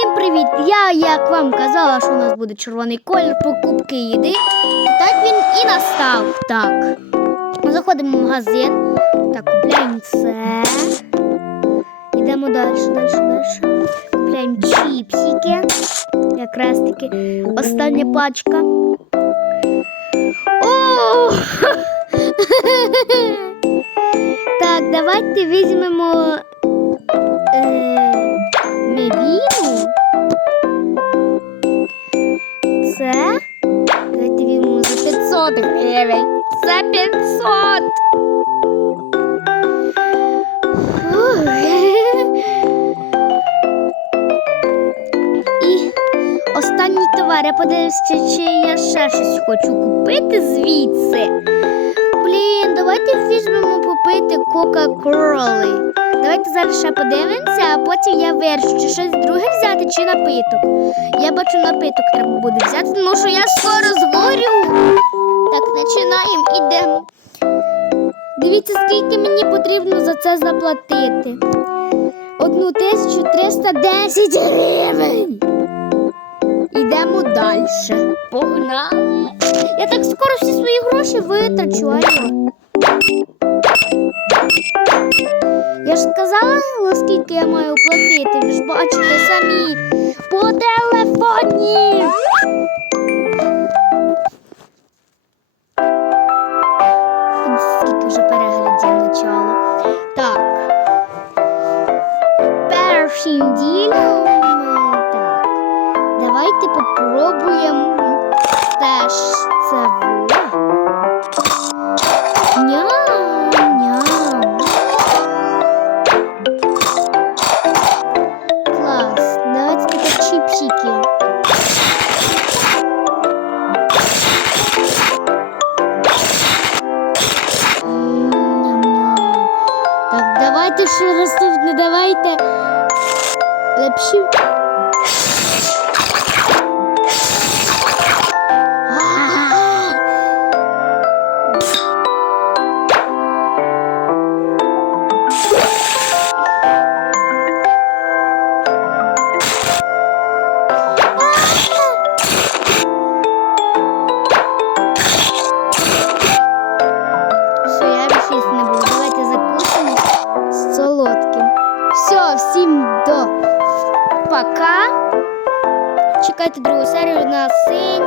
Всім привіт! Я як вам казала, що у нас буде червоний колір, покупки їди. Так він і настав. Так. Ми заходимо в магазин. Так, купляємо це. Йдемо далі, далі, далі. Купляємо чіпсики. Якраз таки остання пачка. О! Так, давайте візьмемо Це візьмемо за 500 гривень. За 500. Фух. І останній товар. Я подивився, чи я ще щось хочу купити звідси. Блін, давайте візьмемо попити Кока-Коли. Давайте зараз ще подивимося, а потім я вирішу, чи щось друге взяти, чи напиток. Я бачу, напиток треба буде взяти, тому що я скоро згорю. Так, починаємо, ідемо. Дивіться, скільки мені потрібно за це заплатити. Одну тисячу триста десять гривень. Ідемо далі. Погнали. Я так скоро всі свої гроші витрачу, алло. Я ж сказала, наскільки я маю платити. Ви ж бачите самі по телефоні. Скільки вже переглядів начало. Так. Першим ділом. Так. Давайте попробуємо теж це во. Ням, ням. Клас. Давайте тепер чіпсики. Так, давайте ще раз не давайте. Лепші. Всім до пока. Чекайте другу серію на синій.